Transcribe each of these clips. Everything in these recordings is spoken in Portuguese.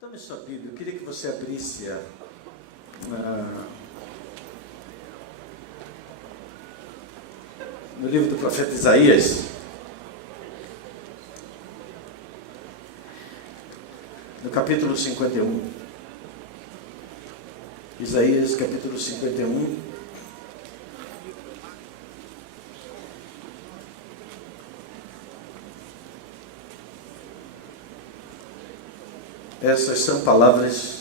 Tome sua Bíblia, eu queria que você abrisse no livro do profeta Isaías, no capítulo 51. Isaías, capítulo 51. Essas são palavras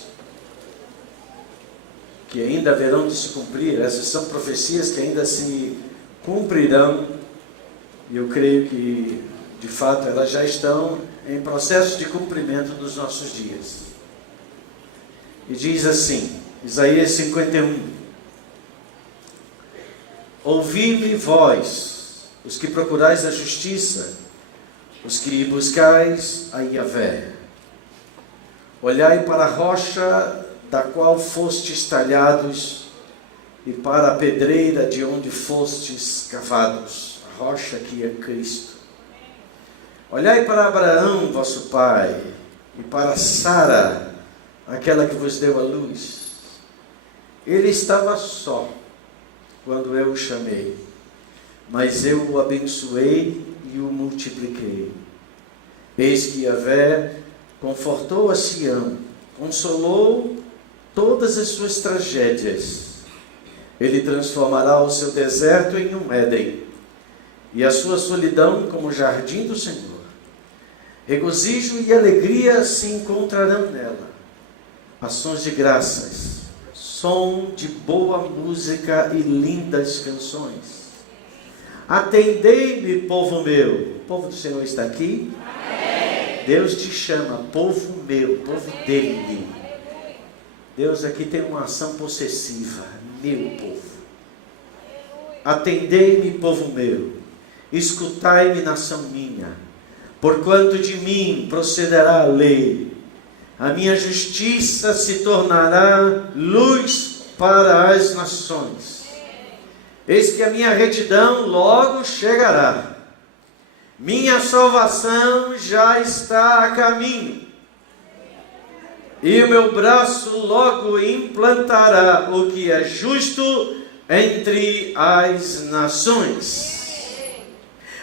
que ainda haverão de se cumprir, essas são profecias que ainda se cumprirão, e eu creio que, de fato, elas já estão em processo de cumprimento nos nossos dias. E diz assim, Isaías 51: Ouvi-me vós, os que procurais a justiça, os que buscais a Yahvé. Olhai para a rocha da qual fostes talhados e para a pedreira de onde fostes cavados. A rocha que é Cristo. Olhai para Abraão, vosso pai, e para Sara, aquela que vos deu a luz. Ele estava só quando eu o chamei, mas eu o abençoei e o multipliquei. Eis que Yahvé confortou a Sião, consolou todas as suas tragédias. Ele transformará o seu deserto em um Éden, e a sua solidão como o jardim do Senhor. Regozijo e alegria se encontrarão nela, ações de graças, som de boa música e lindas canções. Atendei-me, povo meu. O povo do Senhor está aqui? Deus te chama, povo meu, povo dele. Deus aqui tem uma ação possessiva, meu povo. Atendei-me, povo meu, escutai-me, nação minha, porquanto de mim procederá a lei, a minha justiça se tornará luz para as nações. Eis que a minha retidão logo chegará. Minha salvação já está a caminho, e o meu braço logo implantará o que é justo entre as nações.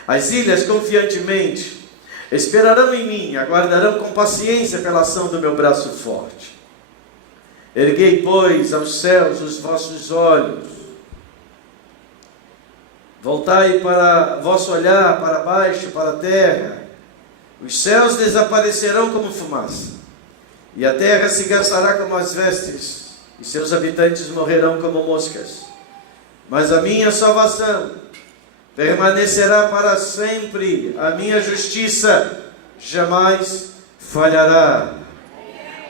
As ilhas confiantemente esperarão em mim, aguardarão com paciência pela ação do meu braço forte. Erguei, pois, aos céus os vossos olhos, voltai para vosso olhar para baixo, para a terra. Os céus desaparecerão como fumaça, e a terra se gastará como as vestes, e seus habitantes morrerão como moscas. Mas a minha salvação permanecerá para sempre, a minha justiça jamais falhará.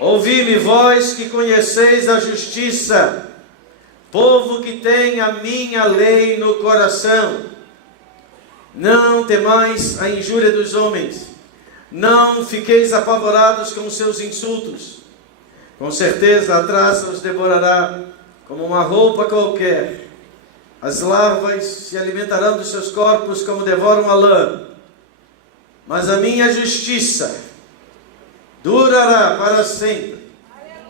Ouvi-me, vós que conheceis a justiça, povo que tem a minha lei no coração. Não temais a injúria dos homens, não fiqueis apavorados com seus insultos. Com certeza a traça os devorará como uma roupa qualquer. As larvas se alimentarão dos seus corpos como devoram a lã. Mas a minha justiça durará para sempre,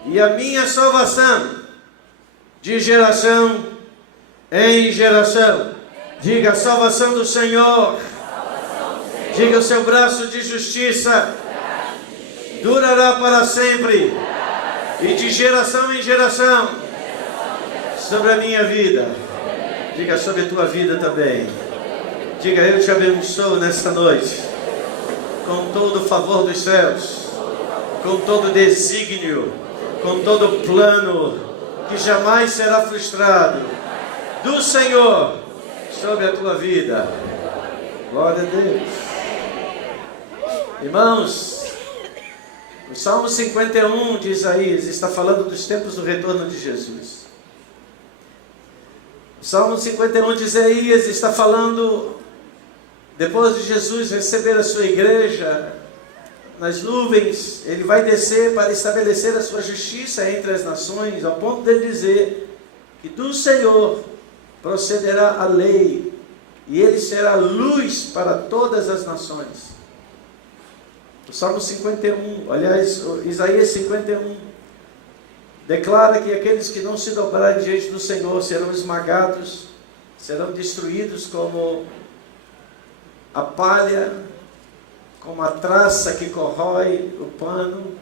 e a minha salvação de geração em geração. Diga: a salvação do Senhor. Diga: o seu braço de justiça durará para sempre, e de geração em geração sobre a minha vida. Diga: sobre a tua vida também. Diga: eu te abençoo nesta noite com todo o favor dos céus, com todo desígnio, com todo plano que jamais será frustrado do Senhor sobre a tua vida. Glória a Deus. Irmãos, o Salmo 51 de Isaías está falando dos tempos do retorno de Jesus. O Salmo 51 de Isaías está falando depois de Jesus receber a sua igreja nas nuvens. Ele vai descer para estabelecer a sua justiça entre as nações, ao ponto de dizer que do Senhor procederá a lei, e ele será luz para todas as nações. O Salmo 51, aliás, Isaías 51, declara que aqueles que não se dobrarem diante do Senhor serão esmagados, serão destruídos como a palha, como a traça que corrói o pano.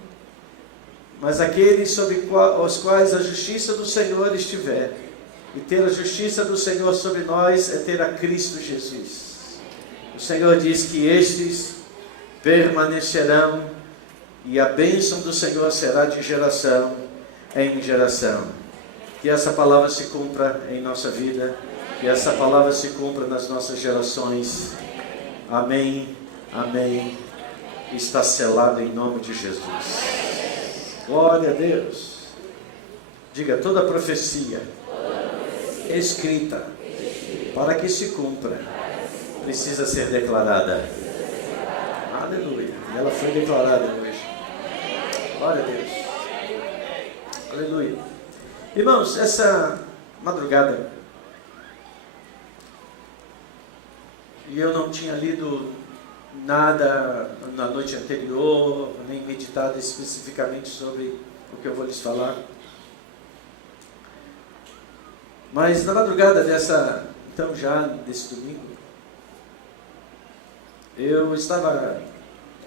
Mas aqueles sobre os quais a justiça do Senhor estiver, e ter a justiça do Senhor sobre nós é ter a Cristo Jesus. O Senhor diz que estes permanecerão, e a bênção do Senhor será de geração em geração. Que essa palavra se cumpra em nossa vida, que essa palavra se cumpra nas nossas gerações. Amém, amém. Está selado em nome de Jesus. Glória a Deus. Diga, toda profecia escrita para que se cumpra precisa ser declarada. Aleluia. E ela foi declarada hoje. Glória a Deus. Aleluia. Irmãos, essa madrugada, e eu não tinha lido nada na noite anterior, nem meditado especificamente sobre o que eu vou lhes falar. Mas na madrugada desse domingo, eu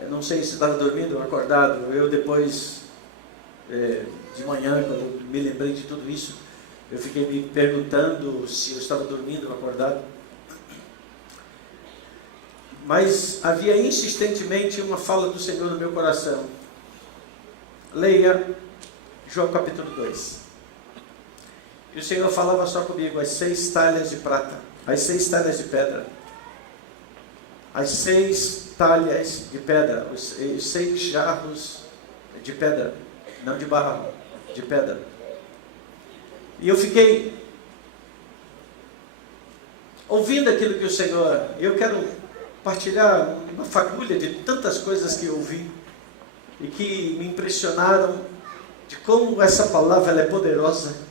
não sei se estava dormindo ou acordado. Eu depois, de manhã, quando eu me lembrei de tudo isso, eu fiquei me perguntando se eu estava dormindo ou acordado. Mas havia insistentemente uma fala do Senhor no meu coração. Leia João capítulo 2. E o Senhor falava só comigo, as 6 talhas de prata, as 6 talhas de pedra, as 6 talhas de pedra, os 6 jarros de pedra, não de barro, de pedra. E eu fiquei ouvindo aquilo que o Senhor, eu quero partilhar uma fagulha de tantas coisas que eu ouvi e que me impressionaram, de como essa palavra ela é poderosa,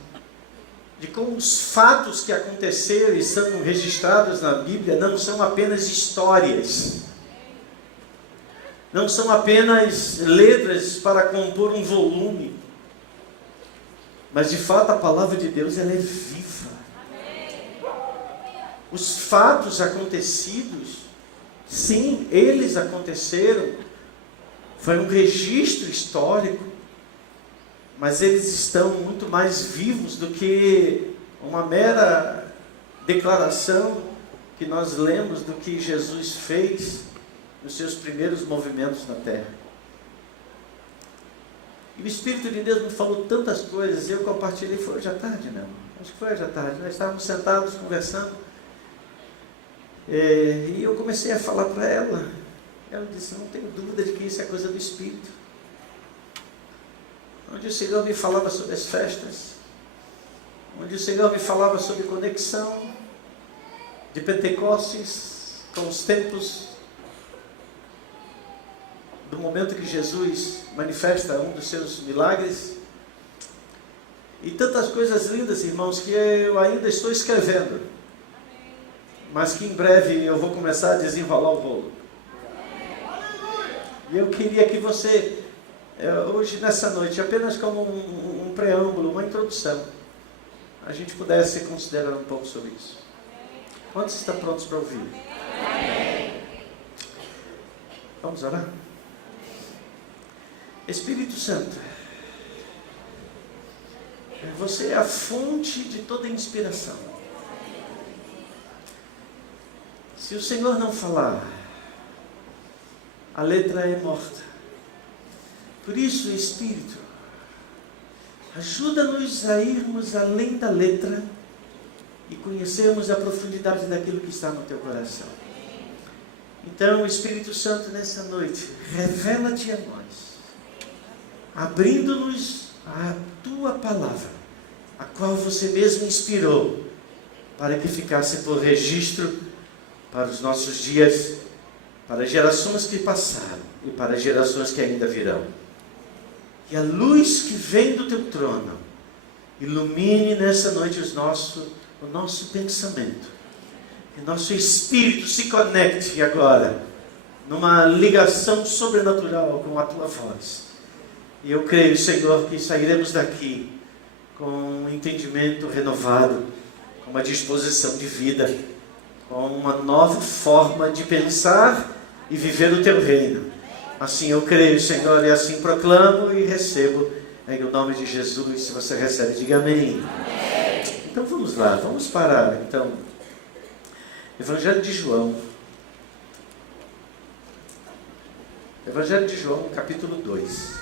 de como os fatos que aconteceram e são registrados na Bíblia não são apenas histórias, não são apenas letras para compor um volume, mas de fato a palavra de Deus ela é viva. Os fatos acontecidos, sim, eles aconteceram, foi um registro histórico, mas eles estão muito mais vivos do que uma mera declaração que nós lemos do que Jesus fez nos seus primeiros movimentos na terra. E o Espírito de Deus me falou tantas coisas, eu compartilhei, foi hoje à tarde, não? Acho que foi hoje à tarde, nós estávamos sentados conversando, e eu comecei a falar para ela. Ela disse, não tenho dúvida de que isso é coisa do Espírito. Onde o Senhor me falava sobre as festas, onde o Senhor me falava sobre conexão de Pentecostes com os tempos do momento que Jesus manifesta um dos seus milagres, e tantas coisas lindas, irmãos, que eu ainda estou escrevendo, mas que em breve eu vou começar a desenrolar o bolo. E eu queria que você, hoje nessa noite, apenas como um preâmbulo, uma introdução, a gente pudesse considerar um pouco sobre isso. Quantos estão prontos para ouvir? Vamos orar? Espírito Santo, você é a fonte de toda inspiração. Se o Senhor não falar, a letra é morta. Por isso, Espírito, ajuda-nos a irmos além da letra e conhecermos a profundidade daquilo que está no teu coração. Então, Espírito Santo, nessa noite, revela-te a nós, abrindo-nos a tua palavra, a qual você mesmo inspirou, para que ficasse por registro para os nossos dias, para gerações que passaram e para gerações que ainda virão. Que a luz que vem do teu trono ilumine nessa noite o nosso pensamento, que nosso espírito se conecte agora numa ligação sobrenatural com a tua voz. E eu creio, Senhor, que sairemos daqui com um entendimento renovado, com uma disposição de vida, com uma nova forma de pensar e viver o teu reino. Assim eu creio, Senhor, e assim proclamo e recebo em nome de Jesus. Se você recebe, diga amém. Então vamos lá, vamos parar. Então, Evangelho de João. Evangelho de João, capítulo 2.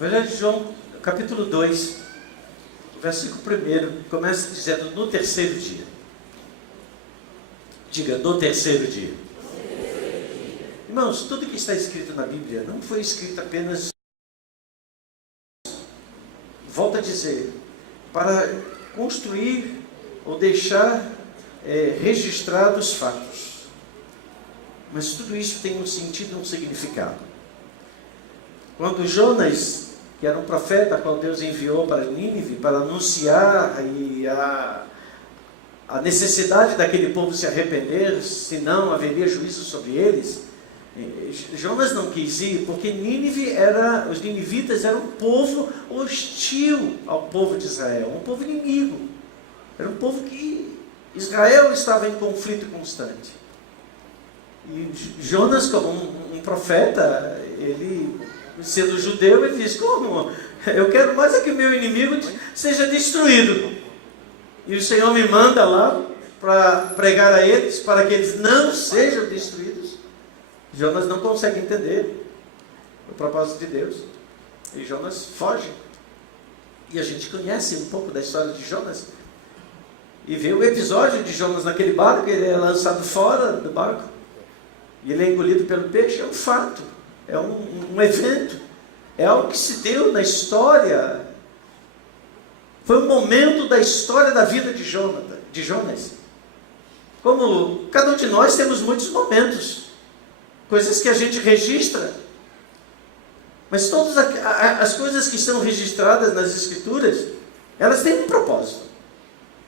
Evangelho de João, capítulo 2, versículo 1, começa dizendo, no terceiro dia. Diga, no terceiro dia. Irmãos, tudo que está escrito na Bíblia não foi escrito apenas, volto a dizer, para construir ou deixar registrados fatos. Mas tudo isso tem um sentido e um significado. Quando Jonas, que era um profeta a qual Deus enviou para Nínive, para anunciar a necessidade daquele povo se arrepender, senão haveria juízo sobre eles, Jonas não quis ir, porque Nínive os ninivitas eram um povo hostil ao povo de Israel, um povo inimigo. Era um povo que Israel estava em conflito constante. E Jonas, como um profeta, ele, sendo judeu, ele diz, como? Eu quero mais é que o meu inimigo seja destruído. E o Senhor me manda lá para pregar a eles, para que eles não sejam destruídos. Jonas não consegue entender o propósito de Deus. E Jonas foge. E a gente conhece um pouco da história de Jonas. E vê o episódio de Jonas naquele barco, ele é lançado fora do barco. E ele é engolido pelo peixe. É um fato. É um evento. É algo que se deu na história. Foi um momento da história da vida de Jonas. Como cada um de nós temos muitos momentos. Coisas que a gente registra. Mas todas as coisas que são registradas nas Escrituras, elas têm um propósito.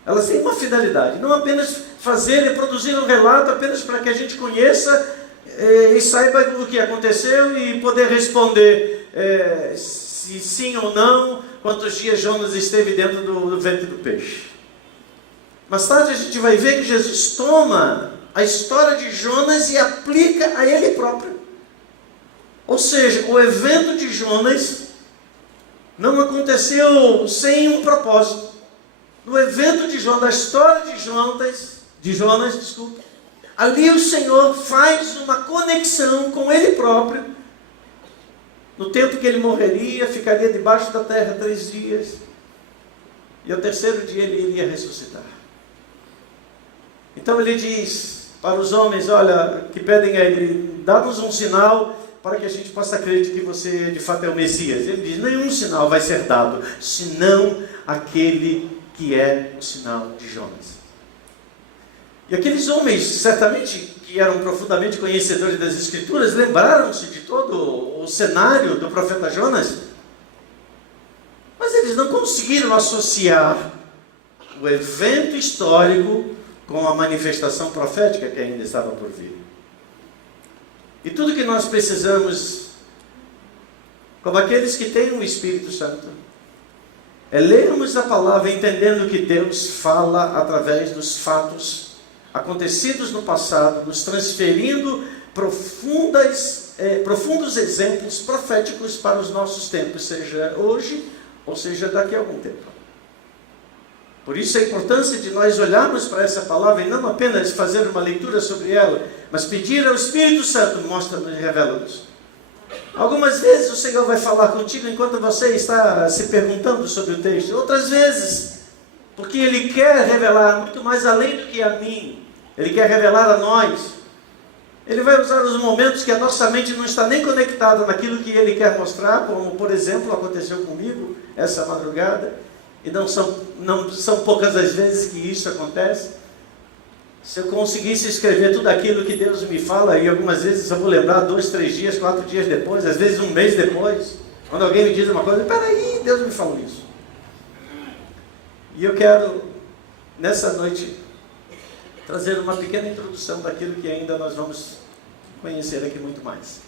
Elas têm uma finalidade. Não apenas fazer e produzir um relato apenas para que a gente conheça e saiba o que aconteceu e poder responder se sim ou não, quantos dias Jonas esteve dentro do ventre do peixe. Mais tarde a gente vai ver que Jesus toma a história de Jonas e aplica a ele próprio. Ou seja, o evento de Jonas não aconteceu sem um propósito. No evento de Jonas, a história de Jonas, ali o Senhor faz uma conexão com ele próprio. No tempo que ele morreria, ficaria debaixo da terra 3 dias. E ao terceiro dia ele iria ressuscitar. Então ele diz para os homens, olha, que pedem a ele, dá-nos um sinal para que a gente possa acreditar que você de fato é o Messias. Ele diz, nenhum sinal vai ser dado, senão aquele que é o sinal de Jonas. E aqueles homens, certamente, que eram profundamente conhecedores das Escrituras, lembraram-se de todo o cenário do profeta Jonas, mas eles não conseguiram associar o evento histórico com a manifestação profética que ainda estava por vir. E tudo que nós precisamos, como aqueles que têm o Espírito Santo, é lermos a palavra entendendo que Deus fala através dos fatos acontecidos no passado, nos transferindo profundos exemplos proféticos para os nossos tempos, seja hoje ou seja daqui a algum tempo. Por isso a importância de nós olharmos para essa palavra e não apenas fazer uma leitura sobre ela, mas pedir ao Espírito Santo, mostra-nos e revela-nos. Algumas vezes o Senhor vai falar contigo enquanto você está se perguntando sobre o texto. Outras vezes, porque Ele quer revelar muito mais além do que a mim. Ele quer revelar a nós. Ele vai usar os momentos que a nossa mente não está nem conectada naquilo que Ele quer mostrar, como por exemplo aconteceu comigo essa madrugada. E não são poucas as vezes que isso acontece. Se eu conseguisse escrever tudo aquilo que Deus me fala, e algumas vezes eu vou lembrar 2, 3 dias, 4 dias depois, às vezes um mês depois, quando alguém me diz uma coisa, peraí, Deus me falou isso. E eu quero, nessa noite, trazer uma pequena introdução daquilo que ainda nós vamos conhecer aqui muito mais.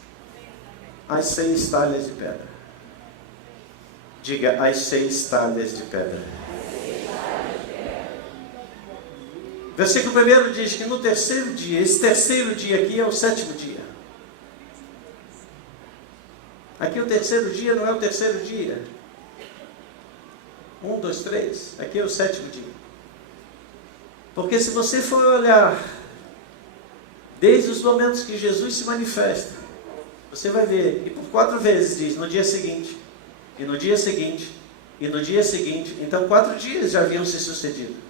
As 6 talhas de pedra. Diga, as 6 talhas de pedra. Versículo 1 diz que no terceiro dia, esse terceiro dia aqui é o 7º dia. Aqui o terceiro dia não é o terceiro dia. 1, 2, 3. Aqui é o 7º dia. Porque se você for olhar, desde os momentos que Jesus se manifesta, você vai ver, e por 4 vezes diz, no dia seguinte, e no dia seguinte, e no dia seguinte. Então 4 dias já haviam se sucedido.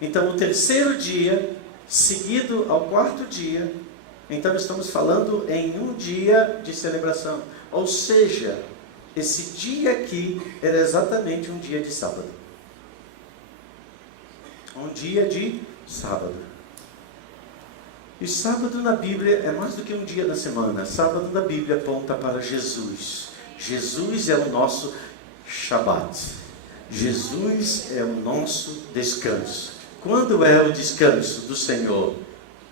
Então, o terceiro dia, seguido ao 4º dia, então estamos falando em um dia de celebração. Ou seja, esse dia aqui era exatamente um dia de sábado. Um dia de sábado. E sábado na Bíblia é mais do que um dia da semana. Sábado na Bíblia aponta para Jesus. Jesus é o nosso Shabat. Jesus é o nosso descanso. Quando é o descanso do Senhor?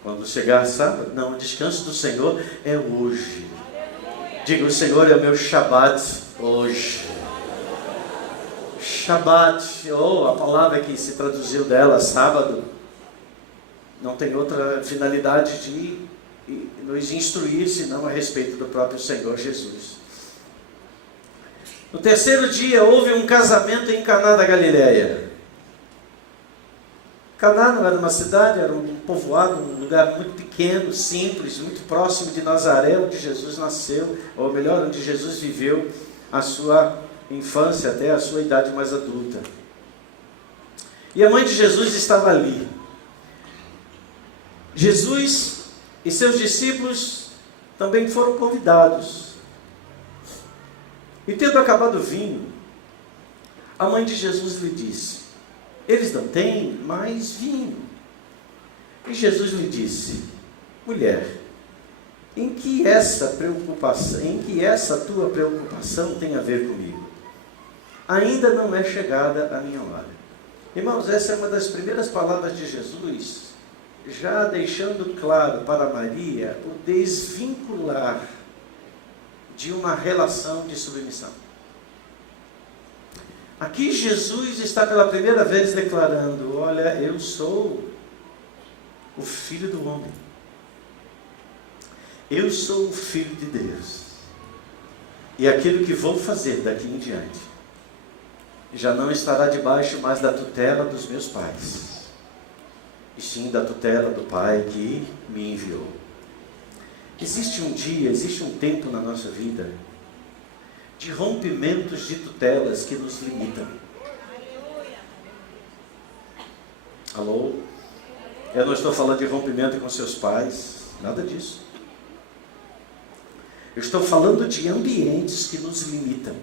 Quando chegar sábado? Não, o descanso do Senhor é hoje. Diga, o Senhor é o meu Shabat hoje. Shabat, ou a palavra que se traduziu dela, sábado, não tem outra finalidade de nos instruir, senão a respeito do próprio Senhor Jesus. No terceiro dia houve um casamento em Caná da Galileia. Caná não era uma cidade, era um povoado, um lugar muito pequeno, simples, muito próximo de Nazaré, onde Jesus nasceu, ou melhor, onde Jesus viveu a sua infância até a sua idade mais adulta. E a mãe de Jesus estava ali. Jesus e seus discípulos também foram convidados. E tendo acabado o vinho, a mãe de Jesus lhe disse: eles não têm mais vinho. E Jesus lhe disse: mulher, em que essa tua preocupação tem a ver comigo? Ainda não é chegada a minha hora. Irmãos, essa é uma das primeiras palavras de Jesus, já deixando claro para Maria o desvincular de uma relação de submissão. Aqui Jesus está pela primeira vez declarando: olha, eu sou o Filho do Homem. Eu sou o Filho de Deus. E aquilo que vou fazer daqui em diante já não estará debaixo mais da tutela dos meus pais, e sim da tutela do Pai que me enviou. Existe um dia, existe um tempo na nossa vida de rompimentos de tutelas que nos limitam. Alô? Eu não estou falando de rompimento com seus pais, nada disso. Eu estou falando de ambientes que nos limitam,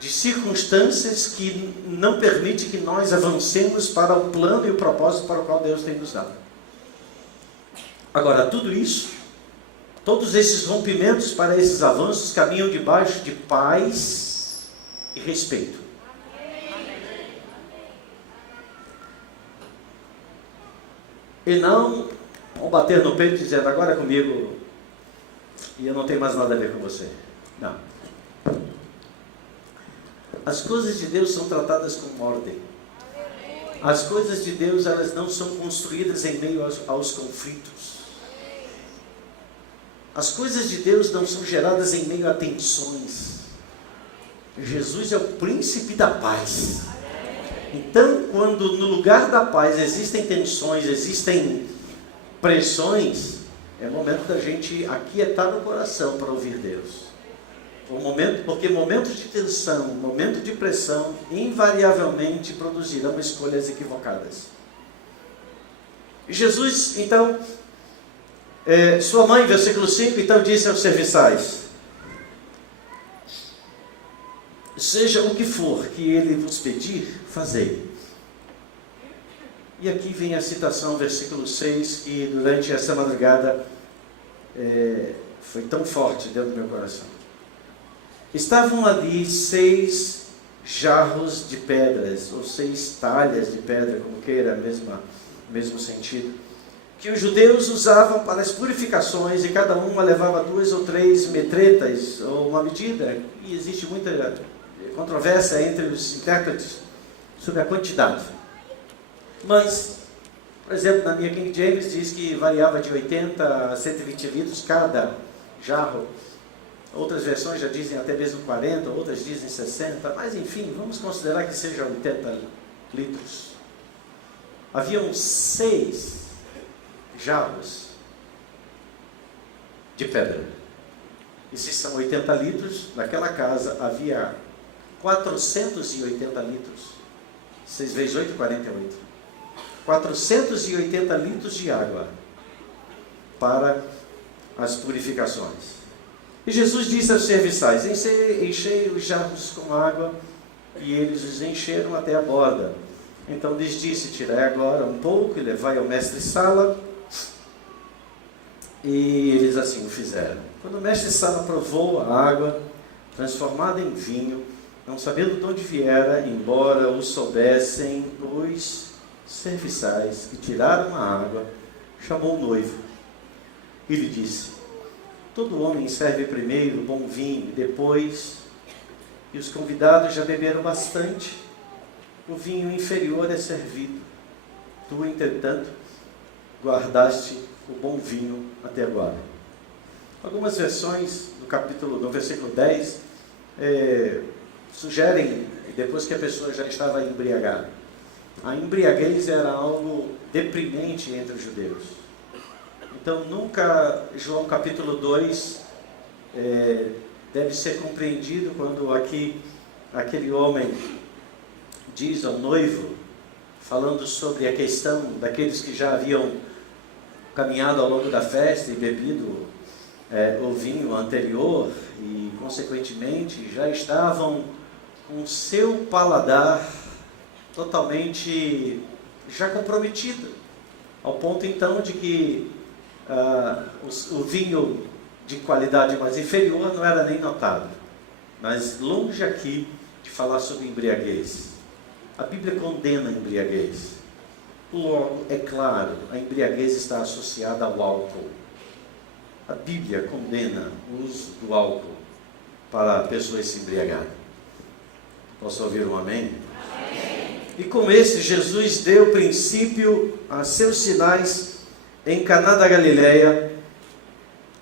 de circunstâncias que não permitem que nós avancemos para o plano e o propósito para o qual Deus tem nos dado. Agora, tudo isso, todos esses rompimentos para esses avanços caminham debaixo de paz e respeito. E não vão bater no peito dizendo: agora é comigo e eu não tenho mais nada a ver com você. Não. As coisas de Deus são tratadas com ordem. As coisas de Deus, elas não são construídas em meio aos conflitos. As coisas de Deus não são geradas em meio a tensões. Jesus é o príncipe da paz. Então, quando no lugar da paz existem tensões, existem pressões, é momento da gente aquietar o coração para ouvir Deus. Porque momentos de tensão, momentos de pressão, invariavelmente produzirão escolhas equivocadas. Jesus, então, sua mãe, versículo 5, então disse aos serviçais: seja o que for que ele vos pedir, fazei. E aqui vem a citação, versículo 6, que durante essa madrugada foi tão forte dentro do meu coração. Estavam ali 6 jarros de pedras, ou 6 talhas de pedra, como queira, mesmo sentido, que os judeus usavam para as purificações, e cada uma levava 2 ou 3 metretas, ou uma medida, e existe muita controvérsia entre os intérpretes sobre a quantidade. Mas, por exemplo, na minha King James diz que variava de 80 a 120 litros cada jarro. Outras versões já dizem até mesmo 40, outras dizem 60, mas enfim, vamos considerar que seja 80 litros. Haviam 6 jarros de pedra. E se são 80 litros, naquela casa havia 480 litros. 6 vezes 8, 48. 480 litros de água para as purificações. E Jesus disse aos serviçais: enchei os jarros com água, e eles os encheram até a borda. Então lhes disse: tirai agora um pouco e levai ao mestre-sala. E eles assim o fizeram. Quando o mestre-sala provou a água, transformada em vinho, não sabendo de onde viera, embora o soubessem, os serviçais que tiraram a água, chamou o noivo e lhe disse: todo homem serve primeiro bom vinho, depois, e os convidados já beberam bastante, o vinho inferior é servido. Tu, entretanto, guardaste o bom vinho até agora. Algumas versões no versículo 10, sugerem, depois que a pessoa já estava embriagada. A embriaguez era algo deprimente entre os judeus. Então, nunca, João capítulo 2, deve ser compreendido quando aqui aquele homem diz ao noivo, falando sobre a questão daqueles que já haviam caminhado ao longo da festa e bebido o vinho anterior e, consequentemente, já estavam com o seu paladar totalmente já comprometido, ao ponto então de que o vinho de qualidade mais inferior não era nem notado. Mas longe aqui de falar sobre embriaguez. A Bíblia condena a embriaguez. Logo, é claro, a embriaguez está associada ao álcool. A Bíblia condena o uso do álcool para pessoas se embriagarem. Posso ouvir um amém? Amém. E com esse, Jesus deu princípio a seus sinais em Caná da Galileia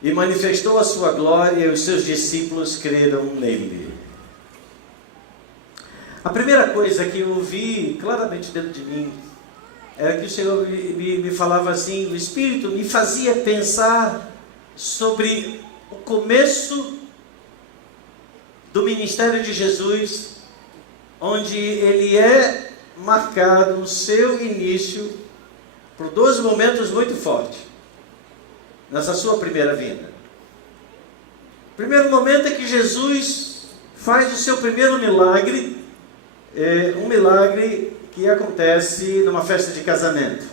e manifestou a sua glória, e os seus discípulos creram nele. A primeira coisa que eu vi claramente dentro de mim era que o Senhor me falava assim, o Espírito me fazia pensar sobre o começo do ministério de Jesus, onde ele é marcado no seu início por 2 momentos muito fortes, nessa sua primeira vinda. O primeiro momento é que Jesus faz o seu primeiro milagre, um milagre que acontece numa festa de casamento.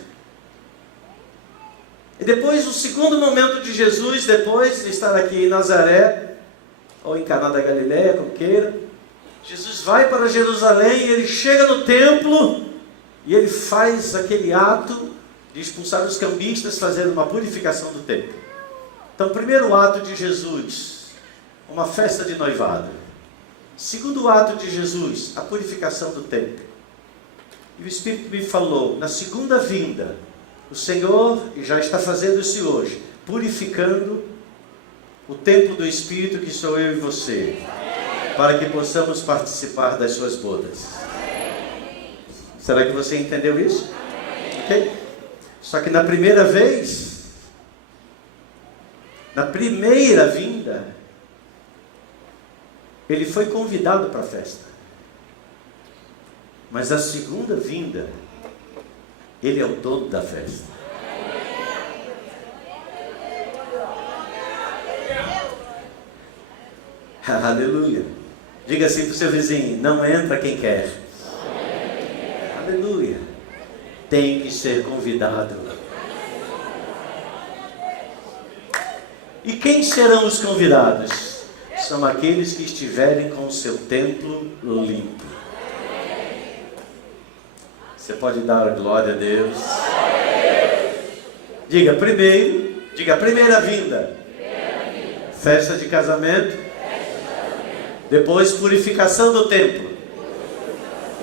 E depois, o segundo momento de Jesus, depois de estar aqui em Nazaré, ou em Caná da Galileia, como queira, Jesus vai para Jerusalém, ele chega no templo, e ele faz aquele ato de expulsar os cambistas, fazendo uma purificação do templo. Então, primeiro ato de Jesus, uma festa de noivado. Segundo ato de Jesus, a purificação do templo. E o Espírito me falou, na segunda vinda, o Senhor, e já está fazendo isso hoje, purificando o templo do Espírito, que sou eu e você, para que possamos participar das suas bodas. Será que você entendeu isso? Ok? Só que na primeira vez, na primeira vinda, ele foi convidado para a festa. Mas a segunda vinda, ele é o dono da festa. Aleluia. Diga assim para o seu vizinho: não entra quem quer. Aleluia. tem que ser convidado. E quem serão os convidados? São aqueles que estiverem com o seu templo limpo. Você pode dar glória a Deus? Diga primeiro, diga primeira vinda. Festa de casamento. Depois purificação do templo.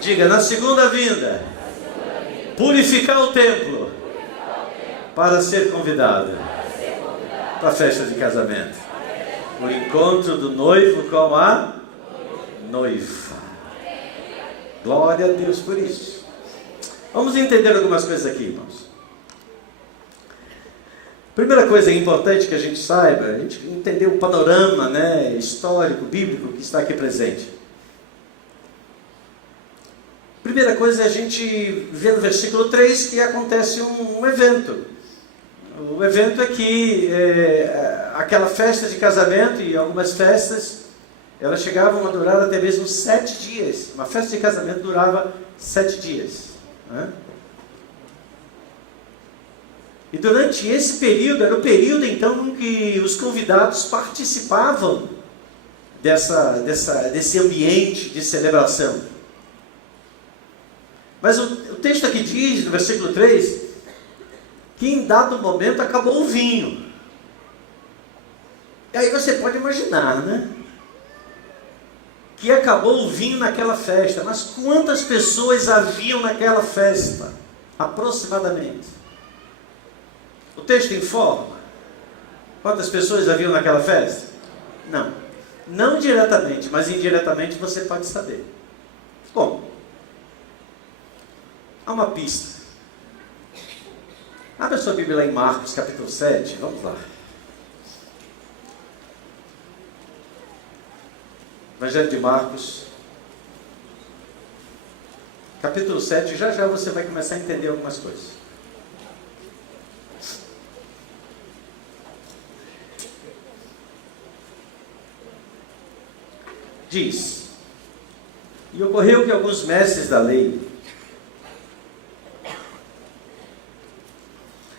Diga na segunda vinda. Purificar o templo. Para ser convidado. Para a festa de casamento. O encontro do noivo com a noiva. Glória a Deus por isso. Vamos entender algumas coisas aqui, irmãos. Primeira coisa importante que a gente saiba, a gente entender o panorama, histórico, bíblico que está aqui presente. Primeira coisa é a gente ver no versículo 3 que acontece um evento. O evento é que aquela festa de casamento e algumas festas, elas chegavam a durar até mesmo 7 dias. Uma festa de casamento durava 7 dias. E durante esse período, era o período então em que os convidados participavam desse ambiente de celebração. Mas o texto aqui diz, no versículo 3, que em dado momento acabou o vinho. E aí você pode imaginar, que acabou o vinho naquela festa. Mas quantas pessoas haviam naquela festa? Aproximadamente. O texto informa quantas pessoas haviam naquela festa? Não. Não diretamente, mas indiretamente você pode saber. Como? Há uma pista. Abra sua Bíblia lá em Marcos, capítulo 7. Vamos lá. Evangelho de Marcos, capítulo 7. Já já você vai começar a entender algumas coisas. Diz: e ocorreu que alguns mestres da lei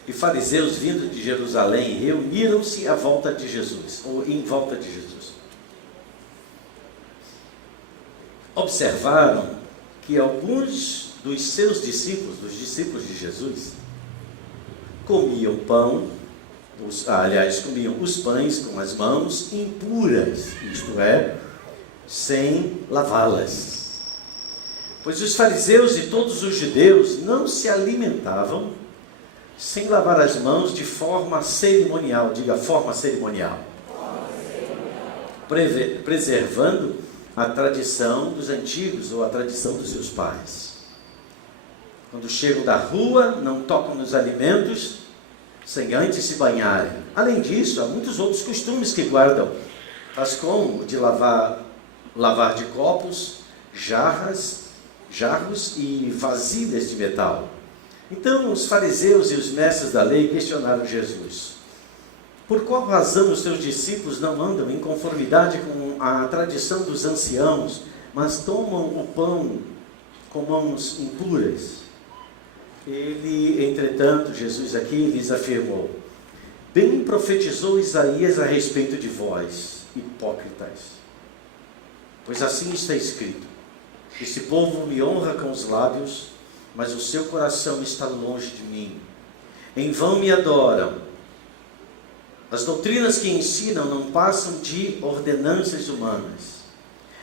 e fariseus vindo de Jerusalém reuniram-se à volta de Jesus, ou em volta de Jesus. Observaram que alguns dos seus discípulos, dos discípulos de Jesus, comiam pão, comiam os pães com as mãos impuras, isto é, sem lavá-las. Pois os fariseus e todos os judeus não se alimentavam sem lavar as mãos de forma cerimonial. Diga, forma cerimonial. Preservando a tradição dos antigos ou a tradição dos seus pais. Quando chegam da rua, não tocam nos alimentos sem antes se banharem. Além disso, há muitos outros costumes que guardam, tais como de lavar de copos, jarros e vasilhas de metal. Então os fariseus e os mestres da lei questionaram Jesus: por qual razão os teus discípulos não andam em conformidade com a tradição dos anciãos, mas tomam o pão com mãos impuras? Ele, entretanto, Jesus aqui lhes afirmou: bem profetizou Isaías a respeito de vós, hipócritas. Pois assim está escrito: esse povo me honra com os lábios, mas o seu coração está longe de mim. Em vão me adoram. As doutrinas que ensinam não passam de ordenanças humanas.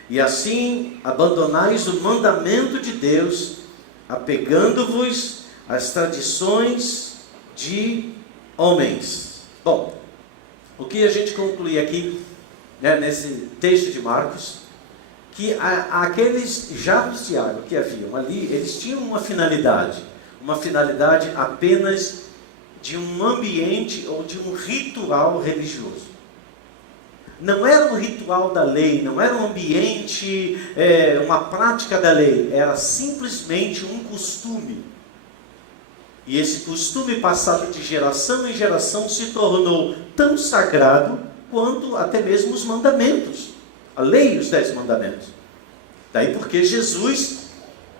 E assim abandonais o mandamento de Deus, apegando-vos às tradições de homens. Bom, o que a gente conclui aqui, nesse texto de Marcos, que aqueles jarros de água que haviam ali, eles tinham uma finalidade apenas de um ambiente ou de um ritual religioso. Não era um ritual da lei, não era um ambiente, uma prática da lei, era simplesmente um costume. E esse costume passado de geração em geração se tornou tão sagrado quanto até mesmo os mandamentos. A lei e os 10 mandamentos. Daí porque Jesus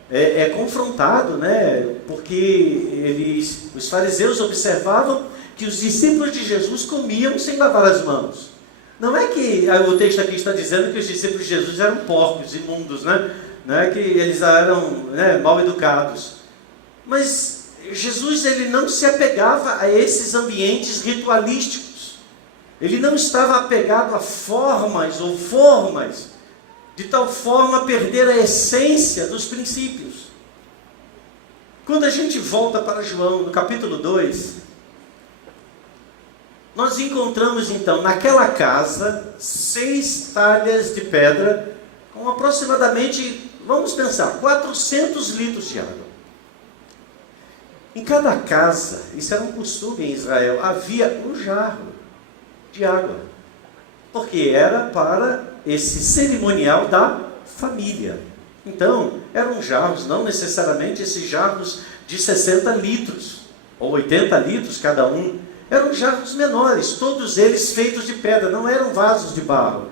é confrontado, né? Porque os fariseus observavam que os discípulos de Jesus comiam sem lavar as mãos. Não é que o texto aqui está dizendo que os discípulos de Jesus eram porcos, imundos, né? Não é que eles eram, né, mal educados. Mas Jesus, ele não se apegava a esses ambientes ritualísticos. Ele não estava apegado a formas ou formas, de tal forma a perder a essência dos princípios. Quando a gente volta para João, no capítulo 2, nós encontramos então naquela casa 6 talhas de pedra, com aproximadamente, vamos pensar, 400 litros de água. Em cada casa, isso era um costume em Israel, havia um jarro de água, porque era para esse cerimonial da família. Então, eram jarros, não necessariamente esses jarros de 60 litros, ou 80 litros cada um. Eram jarros menores, todos eles feitos de pedra, não eram vasos de barro.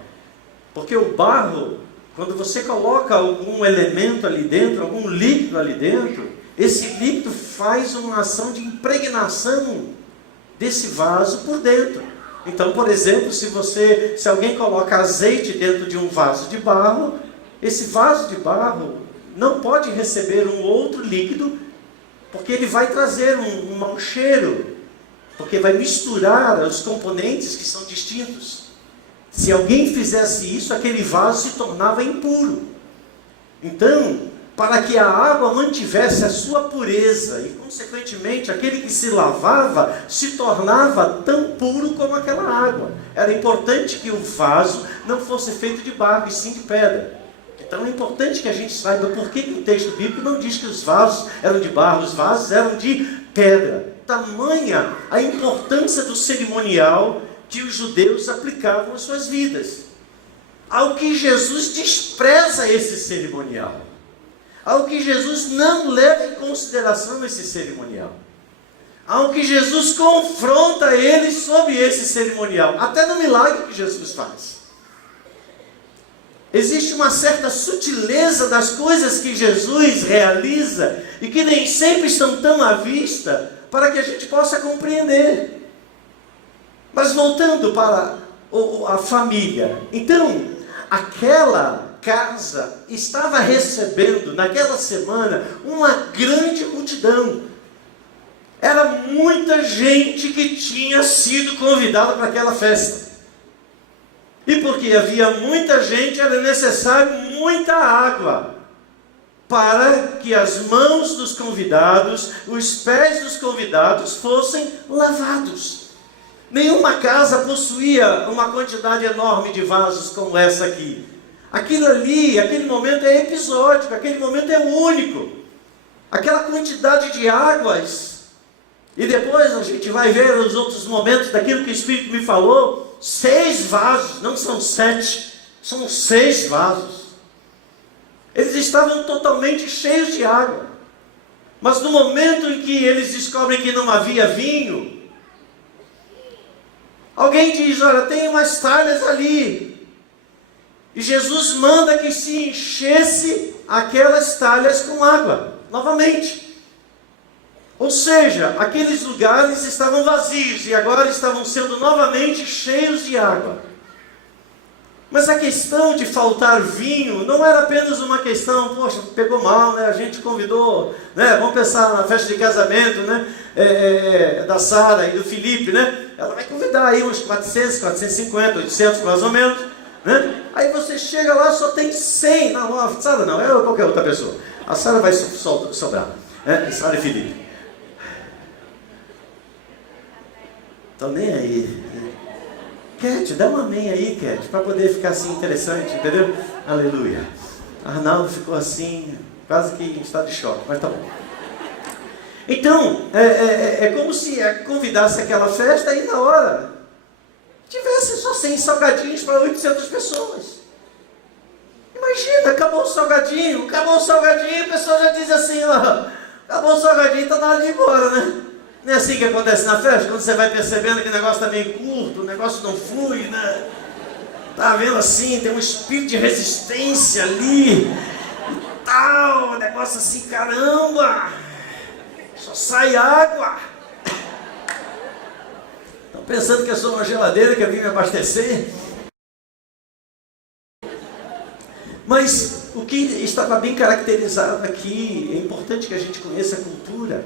Porque o barro, quando você coloca algum elemento ali dentro, algum líquido ali dentro, esse líquido faz uma ação de impregnação desse vaso por dentro. Então, por exemplo, se alguém coloca azeite dentro de um vaso de barro, esse vaso de barro não pode receber um outro líquido, porque ele vai trazer um mau cheiro, porque vai misturar os componentes que são distintos. Se alguém fizesse isso, aquele vaso se tornava impuro. Então, para que a água mantivesse a sua pureza, e consequentemente aquele que se lavava se tornava tão puro como aquela água. Era importante que o vaso não fosse feito de barro, e sim de pedra. Então é importante que a gente saiba por que o texto bíblico não diz que os vasos eram de barro, os vasos eram de pedra. Tamanha a importância do cerimonial que os judeus aplicavam às suas vidas. Ao que Jesus despreza esse cerimonial. Ao que Jesus não leva em consideração esse cerimonial. Ao que Jesus confronta eles sobre esse cerimonial. Até no milagre que Jesus faz. Existe uma certa sutileza das coisas que Jesus realiza e que nem sempre estão tão à vista para que a gente possa compreender. Mas voltando para a família. Então, aquela casa estava recebendo naquela semana uma grande multidão. Era muita gente que tinha sido convidada para aquela festa. E porque havia muita gente, era necessário muita água para que as mãos dos convidados, os pés dos convidados fossem lavados. Nenhuma casa possuía uma quantidade enorme de vasos como essa aqui. Aquilo ali, aquele momento é episódico, aquele momento é único. Aquela quantidade de águas, e depois a gente vai ver os outros momentos daquilo que o Espírito me falou. 6 vasos, não são 7, são 6 vasos. Eles estavam totalmente cheios de água. Mas no momento em que eles descobrem que não havia vinho, alguém diz: olha, tem umas talhas ali. E Jesus manda que se enchesse aquelas talhas com água, novamente. Ou seja, aqueles lugares estavam vazios e agora estavam sendo novamente cheios de água. Mas a questão de faltar vinho não era apenas uma questão, poxa, pegou mal, né? A gente convidou, né? Vamos pensar na festa de casamento, né? Da Sara e do Felipe, né? Ela vai convidar aí uns 400, 450, 800 mais ou menos, né? Aí você chega lá, só tem 100. Não, a Sara não, é qualquer outra pessoa. A Sara vai sobrar, né? Sara e Felipe. Estão nem aí. Cat, dá um amém aí, Cat, para poder ficar assim interessante, entendeu? Aleluia. Arnaldo ficou assim, quase que em estado de choque, mas tá bom. Então, é como se convidasse aquela festa e na hora tivesse só 100 salgadinhos para 800 pessoas. Imagina, acabou o salgadinho, o pessoal já diz assim, ó, acabou o salgadinho, está na hora de ir embora, né? Não é assim que acontece na festa? Quando você vai percebendo que o negócio está meio curto, o negócio não flui, né? Tá vendo assim, tem um espírito de resistência ali. Tá Uau, negócio assim, caramba, só sai água. Estão pensando que eu sou uma geladeira que eu vim me abastecer? Mas o que estava bem caracterizado aqui, é importante que a gente conheça a cultura.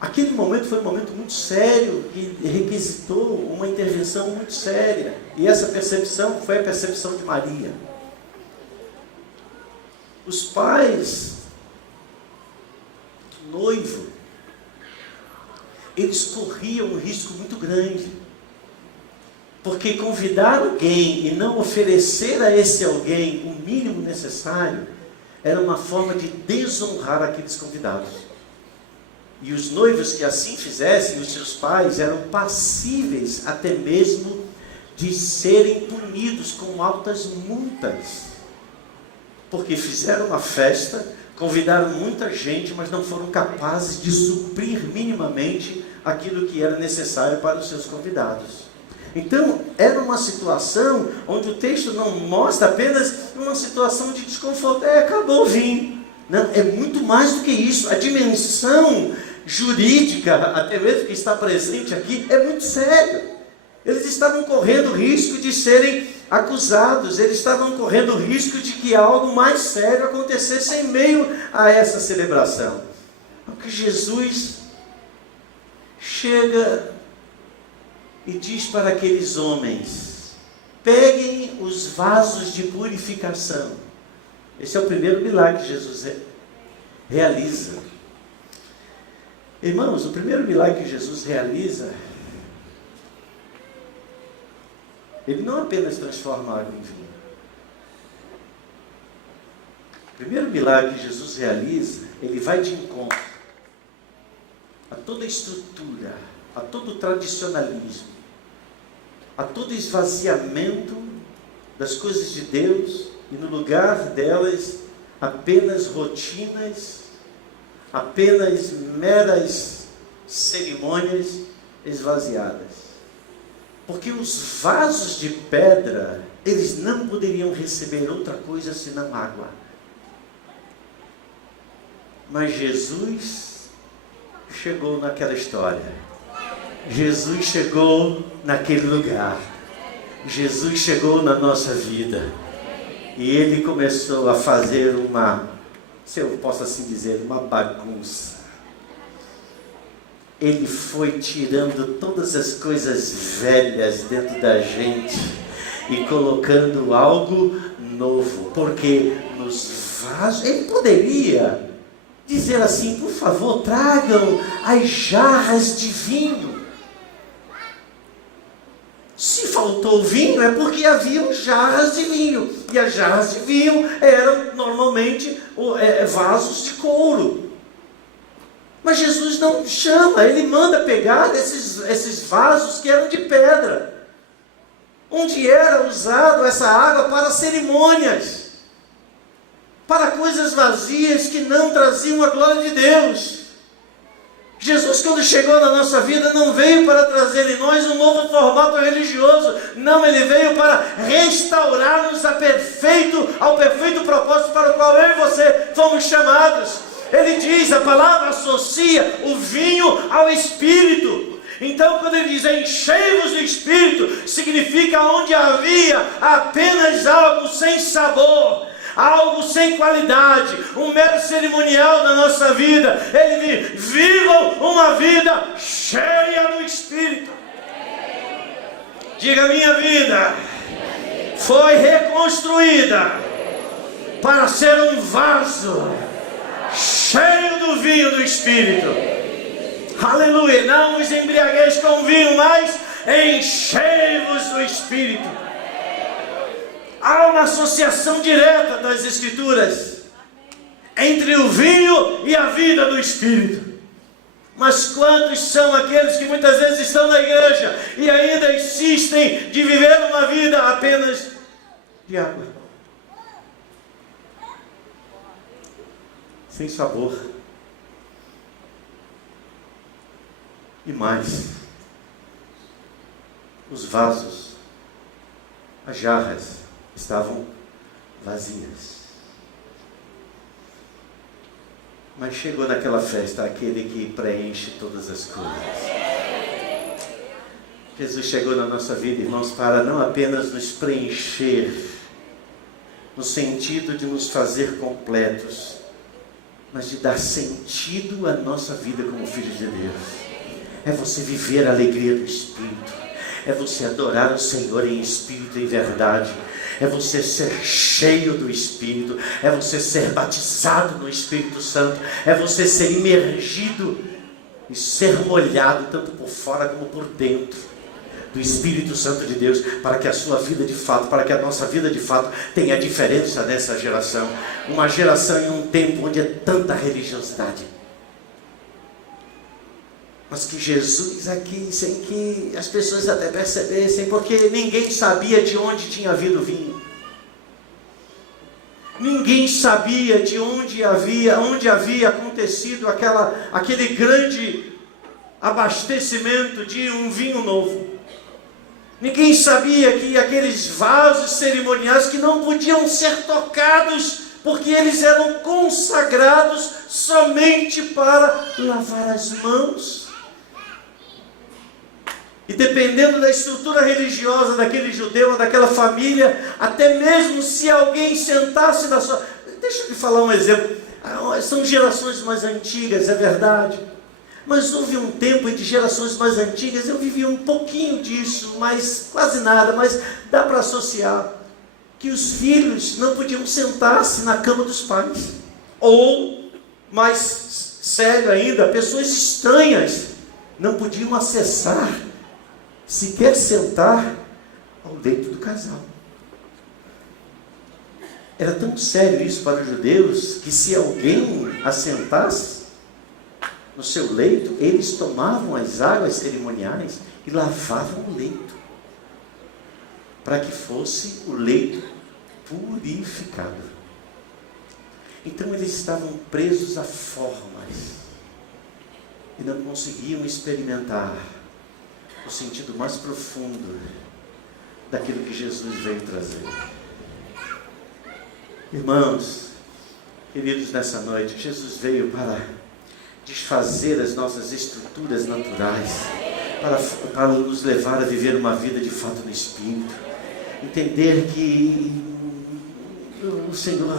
Aquele momento foi um momento muito sério, que requisitou uma intervenção muito séria. E essa percepção foi a percepção de Maria. Os pais, noivo, eles corriam um risco muito grande. Porque convidar alguém e não oferecer a esse alguém o mínimo necessário era uma forma de desonrar aqueles convidados. E os noivos que assim fizessem, os seus pais, eram passíveis até mesmo de serem punidos com altas multas. Porque fizeram uma festa, convidaram muita gente, mas não foram capazes de suprir minimamente aquilo que era necessário para os seus convidados. Então, era uma situação onde o texto não mostra apenas uma situação de desconforto. Acabou o vinho. Não, é muito mais do que isso. A dimensão jurídica, até mesmo que está presente aqui, é muito sério. Eles estavam correndo o risco de serem acusados, eles estavam correndo o risco de que algo mais sério acontecesse em meio a essa celebração. Porque Jesus chega e diz para aqueles homens: peguem os vasos de purificação. Esse é o primeiro milagre que Jesus realiza. Irmãos, o primeiro milagre que Jesus realiza, ele não apenas transforma a água em vinho. O primeiro milagre que Jesus realiza, ele vai de encontro a toda a estrutura, a todo o tradicionalismo, a todo esvaziamento das coisas de Deus, e no lugar delas apenas rotinas, apenas meras cerimônias esvaziadas. Porque os vasos de pedra, eles não poderiam receber outra coisa senão água. Mas Jesus chegou naquela história. Jesus chegou naquele lugar. Jesus chegou na nossa vida. E Ele começou a fazer uma, se eu posso assim dizer, uma bagunça. Ele foi tirando todas as coisas velhas dentro da gente e colocando algo novo. Porque nos vasos, Ele poderia dizer assim: por favor, tragam as jarras de vinho. Se faltou vinho, é porque haviam jarras de vinho. E as jarras de vinho eram normalmente vasos de couro. Mas Jesus não chama, Ele manda pegar esses vasos que eram de pedra, onde era usado essa água para cerimônias, para coisas vazias que não traziam a glória de Deus. Jesus, quando chegou na nossa vida, não veio para trazer em nós um novo formato religioso. Não, Ele veio para restaurar-nos ao perfeito propósito para o qual eu e você fomos chamados. Ele diz, a palavra associa o vinho ao Espírito. Então, quando Ele diz enchei-vos do Espírito, significa onde havia apenas algo sem sabor, algo sem qualidade, um mero cerimonial na nossa vida. Ele diz: vivam uma vida cheia do Espírito. Diga: minha vida foi reconstruída para ser um vaso cheio do vinho do Espírito. Aleluia. Não vos embriagueis com vinho, mas enchei-vos do Espírito. Há uma associação direta das Escrituras entre o vinho e a vida do Espírito. Mas quantos são aqueles que muitas vezes estão na igreja e ainda insistem de viver uma vida apenas de água, sem sabor? E mais, os vasos, as jarras estavam vazias. Mas chegou naquela festa aquele que preenche todas as coisas. Jesus chegou na nossa vida, irmãos, para não apenas nos preencher, no sentido de nos fazer completos, mas de dar sentido à nossa vida como filhos de Deus. É você viver a alegria do Espírito, é você adorar o Senhor em espírito e em verdade, é você ser cheio do Espírito, é você ser batizado no Espírito Santo, é você ser imergido e ser molhado tanto por fora como por dentro do Espírito Santo de Deus, para que a sua vida de fato, para que a nossa vida de fato tenha diferença nessa geração. Uma geração em um tempo onde é tanta religiosidade, mas que Jesus aqui, sem que as pessoas até percebessem, porque ninguém sabia de onde tinha havido vinho, ninguém sabia de onde havia acontecido aquele grande abastecimento de um vinho novo. Ninguém sabia que aqueles vasos cerimoniais que não podiam ser tocados, porque eles eram consagrados somente para lavar as mãos. E dependendo da estrutura religiosa daquele judeu, daquela família, até mesmo se alguém sentasse na sua... Deixa eu te falar um exemplo. São gerações mais antigas, é verdade. Mas houve um tempo em que gerações mais antigas, eu vivi um pouquinho disso, mas quase nada, mas dá para associar, que os filhos não podiam sentar-se na cama dos pais. Ou, mais sério ainda, pessoas estranhas não podiam acessar, sequer sentar ao leito do casal. Era tão sério isso para os judeus, que se alguém assentasse no seu leito, eles tomavam as águas cerimoniais e lavavam o leito, para que fosse o leito purificado. Então eles estavam presos a formas e não conseguiam experimentar o sentido mais profundo daquilo que Jesus veio trazer. Irmãos, queridos, nessa noite, Jesus veio para desfazer as nossas estruturas naturais, para nos levar a viver uma vida de fato no Espírito. Entender que o Senhor,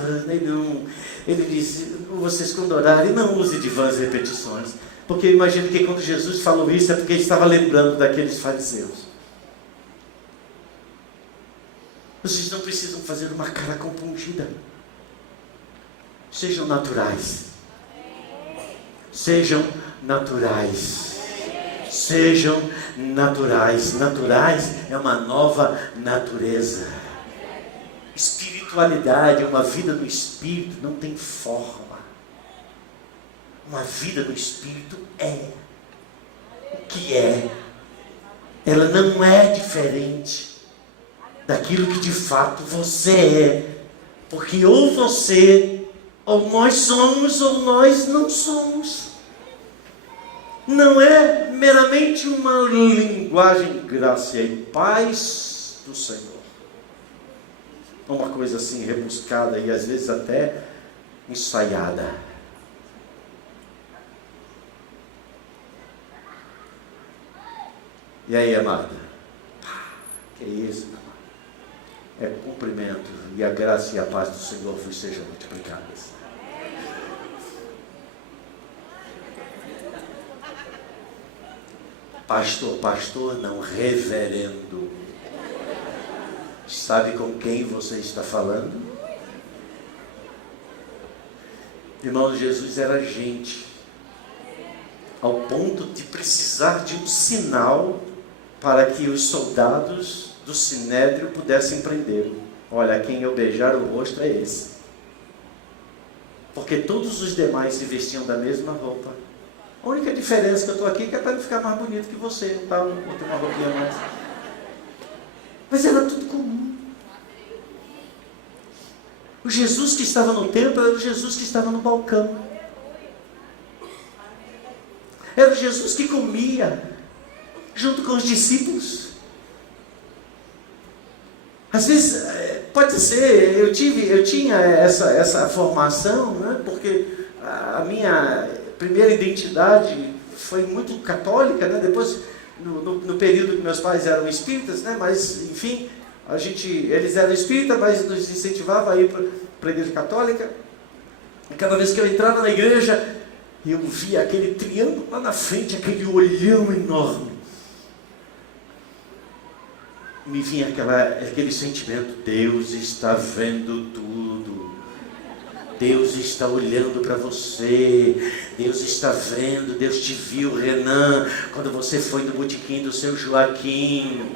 Ele diz, vocês quando orarem, não use de vãs repetições. Porque eu imagino que quando Jesus falou isso, é porque ele estava lembrando daqueles fariseus. Vocês não precisam fazer uma cara compungida. Sejam naturais. Sejam naturais. Sejam naturais. Naturais é uma nova natureza. Espiritualidade é uma vida no Espírito, não tem forma. Uma vida no Espírito é o que é. Ela não é diferente daquilo que de fato você é. Porque ou você, ou nós somos, ou nós não somos. Não é meramente uma linguagem graça e paz do Senhor. Uma coisa assim rebuscada e às vezes até ensaiada. E aí, amada? Que é isso, meu amado? É cumprimento, e a graça e a paz do Senhor vos sejam multiplicadas. Pastor não, reverendo. Sabe com quem você está falando? Irmão, Jesus era gente, ao ponto de precisar de um sinal para que os soldados do Sinédrio pudessem prendê-lo. Olha, quem eu beijar o rosto é esse. Porque todos os demais se vestiam da mesma roupa. A única diferença que eu estou aqui é que é para ele ficar mais bonito que você, tá? Eu tenho uma roupinha mais. Mas era tudo comum. O Jesus que estava no templo era o Jesus que estava no balcão. Era o Jesus que comia junto com os discípulos. Às vezes, pode ser, eu tinha essa formação, né? Porque a minha primeira identidade foi muito católica, né? Depois, no período que meus pais eram espíritas, né? Mas, enfim, eles eram espíritas, mas nos incentivavam a ir para a igreja católica. E cada vez que eu entrava na igreja, eu via aquele triângulo lá na frente, aquele olhão enorme. Me vinha aquele sentimento: Deus está vendo tudo. Deus está olhando para você. Deus está vendo. Deus te viu, Renan, quando você foi no botequim do seu Joaquim.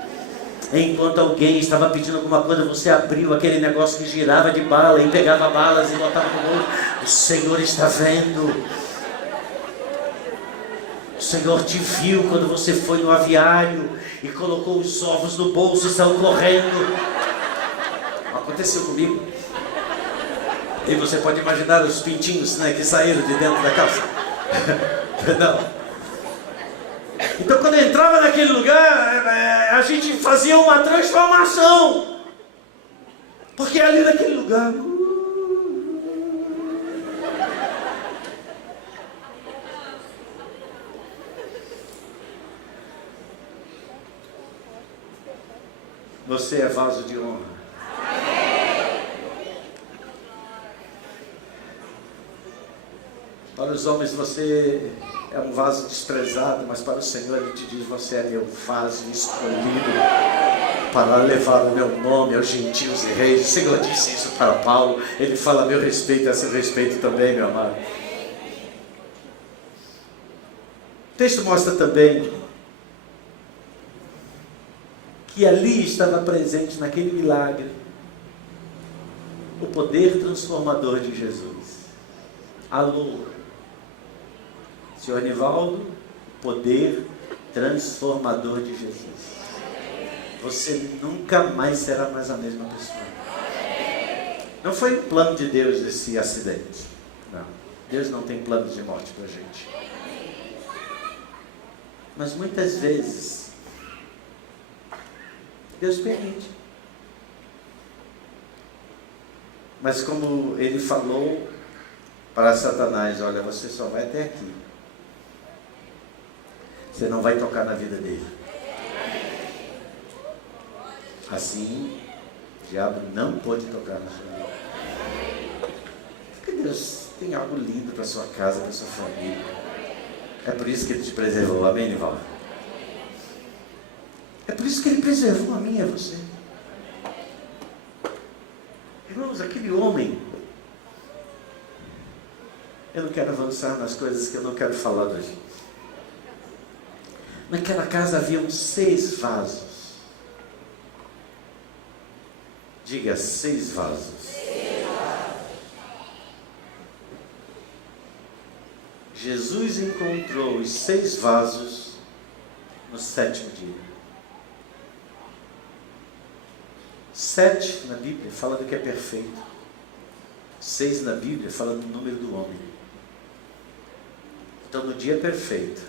Enquanto alguém estava pedindo alguma coisa, você abriu aquele negócio que girava de bala e pegava balas e botava no outro. O Senhor está vendo. O Senhor te viu quando você foi no aviário e colocou os ovos no bolso e saiu correndo. Aconteceu comigo. E você pode imaginar os pintinhos, né, que saíram de dentro da calça. Não. Então, quando eu entrava naquele lugar, a gente fazia uma transformação. Porque ali naquele lugar... Você é vaso de honra. Para os homens você é um vaso desprezado, mas para o Senhor Ele te diz: você é meu vaso escolhido para levar o meu nome aos gentios e reis. O Senhor disse isso para Paulo. Ele fala a meu respeito, a seu respeito também, meu amado. O texto mostra também que ali estava presente, naquele milagre, o poder transformador de Jesus. Alô, Senhor Nivaldo, poder transformador de Jesus. Você nunca mais será mais a mesma pessoa. Não foi o plano de Deus esse acidente. Não. Deus não tem planos de morte para a gente. Mas muitas vezes Deus permite. Mas como Ele falou para Satanás: olha, você só vai até aqui. Você não vai tocar na vida dele. Assim, o diabo não pode tocar na sua vida. Porque Deus tem algo lindo para a sua casa, para a sua família. É por isso que Ele te preservou. Amém, Nivaldo? É por isso que Ele preservou a mim e a você. Irmãos, aquele homem... Eu não quero avançar nas coisas que eu não quero falar hoje. Naquela casa haviam 6 vasos. Diga: 6 vasos. Jesus encontrou os 6 vasos no 7º dia. 7 na Bíblia fala do que é perfeito. 6 na Bíblia fala do número do homem. Então, no dia perfeito,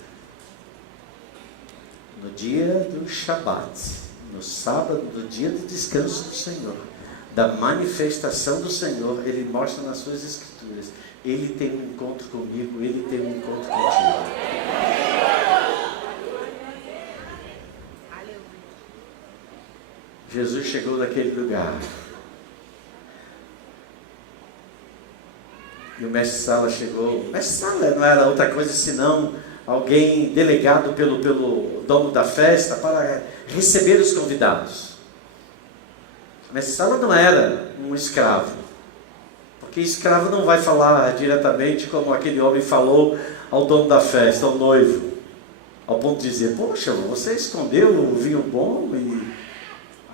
no dia do Shabat, no sábado, no dia do descanso do Senhor, da manifestação do Senhor, Ele mostra nas suas Escrituras: Ele tem um encontro comigo, Ele tem um encontro contigo. Jesus chegou naquele lugar. E o mestre Sala chegou. O mestre Sala não era outra coisa senão alguém delegado pelo dono da festa para receber os convidados. O mestre Sala não era um escravo, porque escravo não vai falar diretamente como aquele homem falou ao dono da festa, ao noivo, ao ponto de dizer: poxa, você escondeu o vinho bom e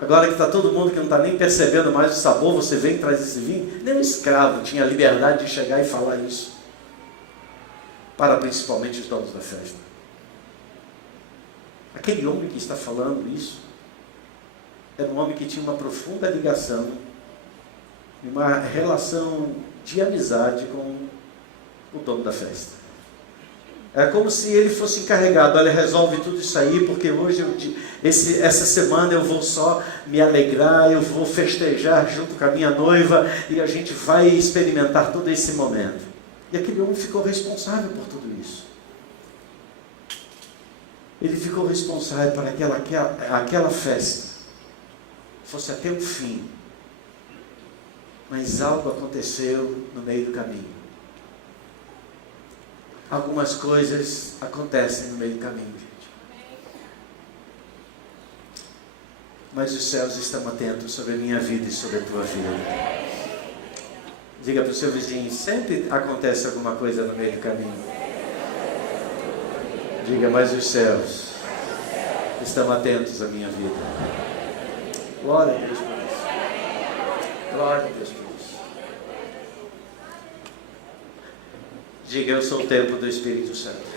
agora que está todo mundo que não está nem percebendo mais o sabor, você vem e traz esse vinho. Nem o escravo tinha a liberdade de chegar e falar isso, para principalmente os donos da festa. Aquele homem que está falando isso era um homem que tinha uma profunda ligação, uma relação de amizade com o dono da festa. É como se ele fosse encarregado: olha, resolve tudo isso aí, porque hoje, essa semana eu vou só me alegrar, eu vou festejar junto com a minha noiva, e a gente vai experimentar todo esse momento. E aquele homem ficou responsável por tudo isso. Ele ficou responsável para que aquela festa fosse até o fim. Mas algo aconteceu no meio do caminho. Algumas coisas acontecem no meio do caminho, gente. Mas os céus estão atentos sobre a minha vida e sobre a tua vida. Diga para o seu vizinho, sempre acontece alguma coisa no meio do caminho. Diga, mas os céus estão atentos à minha vida. Glória a Deus por isso. Glória a Deus por isso. Diga, eu sou o templo do Espírito Santo.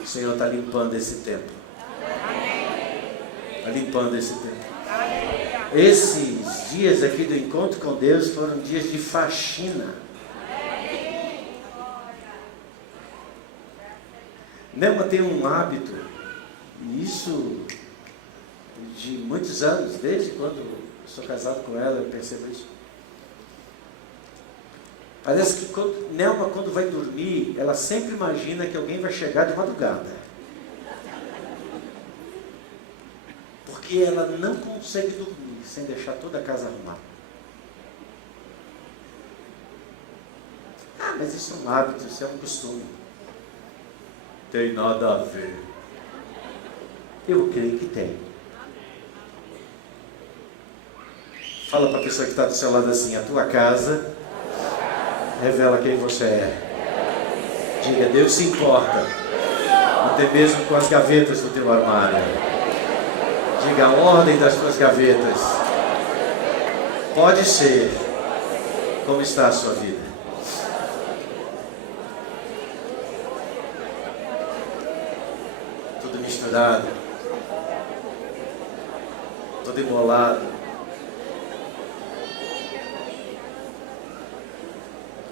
O Senhor está limpando esse templo. Está limpando esse tempo. Esses dias aqui do encontro com Deus foram dias de faxina. Nelma tem um hábito, e isso de muitos anos, desde quando eu sou casado com ela, eu percebo isso. Parece que Nelma, quando vai dormir, ela sempre imagina que alguém vai chegar de madrugada. Porque ela não consegue dormir sem deixar toda a casa arrumada. Ah, mas isso é um hábito, isso é um costume. Tem nada a ver. Eu creio que tem. Fala para a pessoa que está do seu lado assim, a tua casa revela quem você é. Diga, Deus se importa, até mesmo com as gavetas do teu armário. Diga, a ordem das tuas gavetas pode ser como está a sua vida. Tudo misturado, tudo embolado.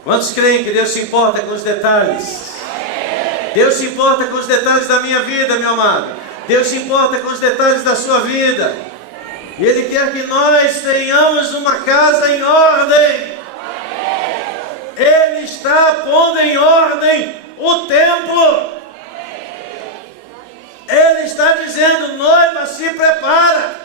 Quantos creem que Deus se importa com os detalhes? Deus se importa com os detalhes da minha vida, meu amado. Deus se importa com os detalhes da sua vida. E Ele quer que nós tenhamos uma casa em ordem. Ele está pondo em ordem o templo. Ele está dizendo, noiva, se prepara.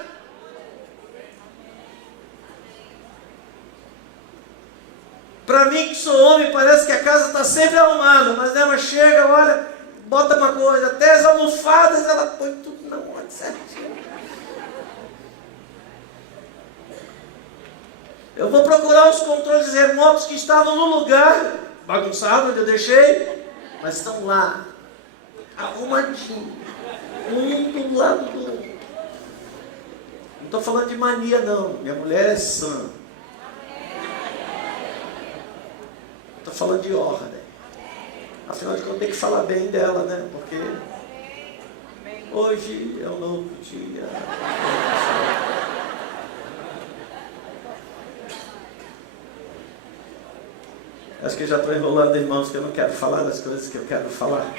Para mim que sou homem, parece que a casa está sempre arrumada. Mas ela chega, olha, bota uma coisa, até as almofadas ela põe tudo na ordem certinho. Eu vou procurar os controles remotos que estavam no lugar bagunçado onde eu deixei, mas estão lá, arrumadinho, um do lado do outro. Não estou falando de mania não, minha mulher é sã. Estou falando de ordem. Afinal de contas, tem que falar bem dela, né? Porque hoje é um novo dia. Acho que eu já estou enrolando, irmãos, que eu não quero falar das coisas que eu quero falar.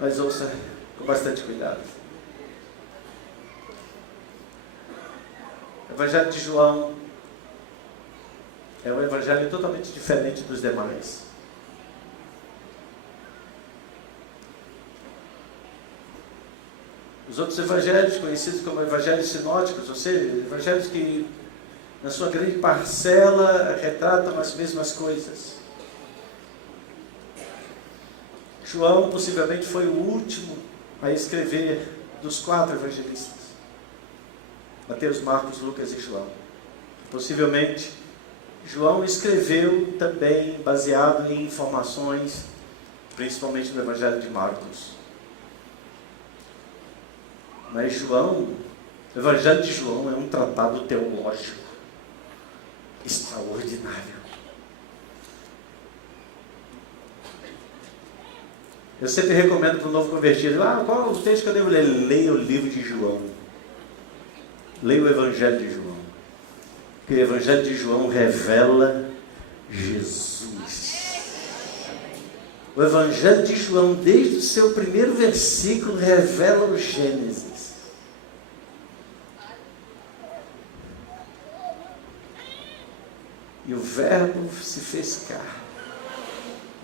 Mas ouça com bastante cuidado. O Evangelho de João é um evangelho totalmente diferente dos demais. Os outros evangelhos, conhecidos como evangelhos sinóticos, ou seja, evangelhos que, na sua grande parcela, retratam as mesmas coisas. João possivelmente foi o último a escrever dos 4 evangelistas. Mateus, Marcos, Lucas e João. Possivelmente, João escreveu também baseado em informações, principalmente no Evangelho de Marcos. Mas o Evangelho de João é um tratado teológico extraordinário. Eu sempre recomendo para o novo convertido, qual é o texto que eu devo ler? Leia o livro de João. Leia o Evangelho de João. Porque o Evangelho de João revela Jesus. O Evangelho de João, desde o seu primeiro versículo, revela o Gênesis. E o Verbo se fez carne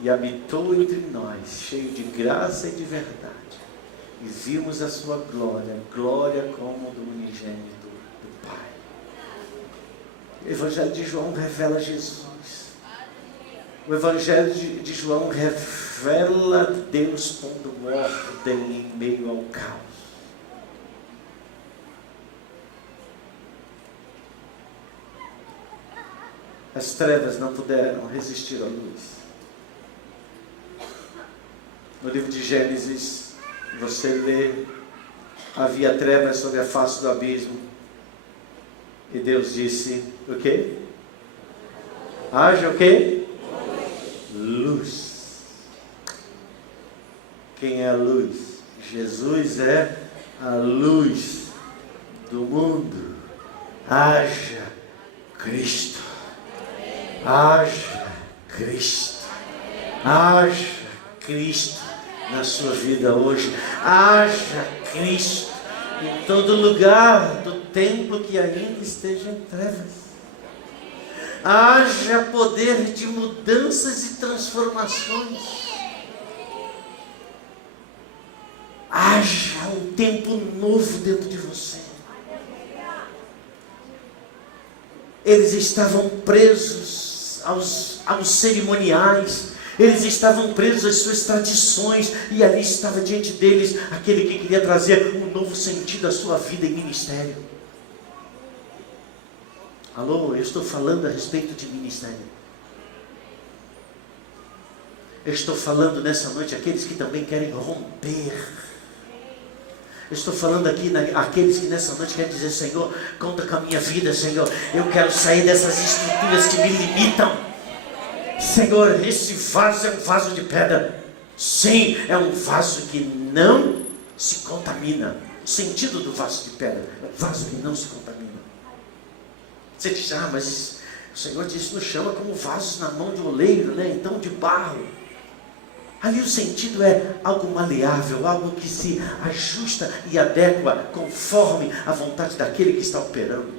e habitou entre nós, cheio de graça e de verdade. E vimos a sua glória, glória como do unigênito do Pai. O Evangelho de João revela Jesus. O Evangelho de João revela Deus pondo ordem em meio ao caos. As trevas não puderam resistir à luz. No livro de Gênesis, você lê: havia trevas sobre a face do abismo. E Deus disse: o quê? Haja o quê? Luz. Quem é a luz? Jesus é a luz do mundo. Haja Cristo. Haja Cristo. Haja Cristo na sua vida hoje. Haja Cristo em todo lugar do templo que ainda esteja em trevas. Haja poder de mudanças e transformações. Haja um tempo novo dentro de você. Eles estavam presos aos cerimoniais, eles estavam presos às suas tradições, e ali estava diante deles aquele que queria trazer um novo sentido à sua vida e ministério. Alô, eu estou falando a respeito de ministério. Eu estou falando nessa noite àqueles que também querem romper. Eu estou falando aqui àqueles que nessa noite querem dizer: Senhor, conta com a minha vida, Senhor. Eu quero sair dessas estruturas que me limitam. Senhor, esse vaso é um vaso de pedra. Sim, é um vaso que não se contamina. O sentido do vaso de pedra é um vaso que não se contamina. Você diz: ah, mas o Senhor disse, nos chama como vasos na mão de oleiro, né? Então de barro. Ali o sentido é algo maleável, algo que se ajusta e adequa conforme a vontade daquele que está operando.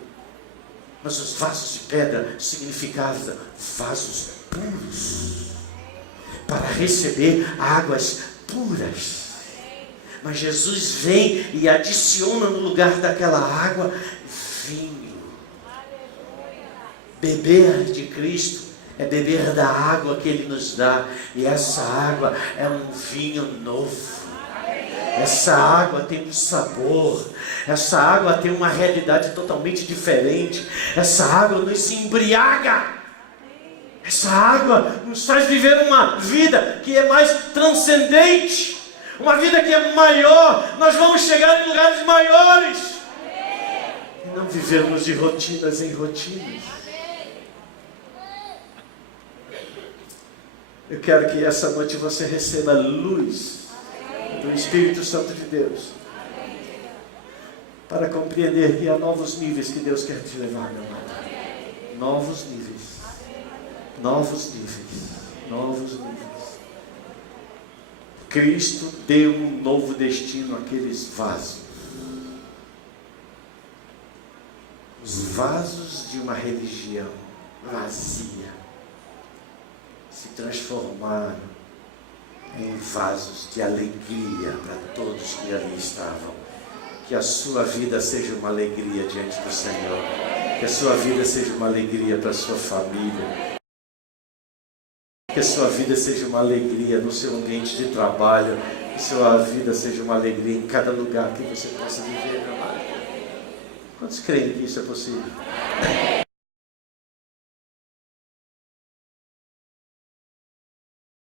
Mas os vasos de pedra significavam vasos puros, para receber águas puras. Mas Jesus vem e adiciona no lugar daquela água vinho. Beber de Cristo é beber da água que Ele nos dá. E essa água é um vinho novo. Essa água tem um sabor. Essa água tem uma realidade totalmente diferente. Essa água nos embriaga. Essa água nos faz viver uma vida que é mais transcendente. Uma vida que é maior. Nós vamos chegar em lugares maiores. E não vivermos de rotinas em rotinas. Eu quero que essa noite você receba a luz do Espírito Santo de Deus, para compreender que há novos níveis que Deus quer te levar, meu amado. Novos níveis. Novos níveis. Novos níveis. Cristo deu um novo destino àqueles vasos. Os vasos de uma religião vazia se transformaram em vasos de alegria para todos que ali estavam. Que a sua vida seja uma alegria diante do Senhor. Que a sua vida seja uma alegria para a sua família. Que a sua vida seja uma alegria no seu ambiente de trabalho. Que a sua vida seja uma alegria em cada lugar que você possa viver, meu amado. Quantos creem que isso é possível?